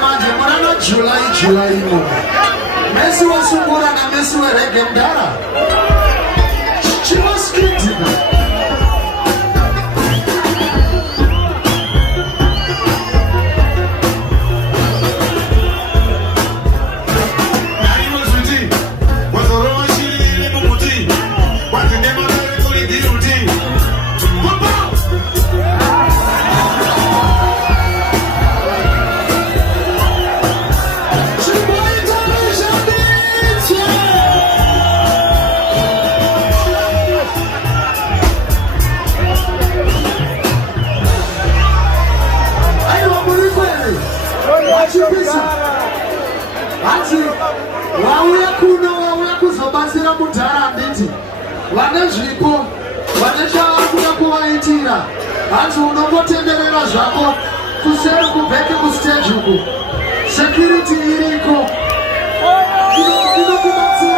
Manje murana July mo. Messi wa sungura na Messi wa reggae mdara. Chima skiti na. Wazorova, Shiri, Irimumuti. Wati Nematare kuli diruti. Hanzi, wauya kuno wauya kuzobatsira mudhara nditi. Vane zvipo, vane chavakuda kuvaitira. Hanzi unongotenderera zvako kuseri kubheke kustage uko. Security iriko. Inokubatsira.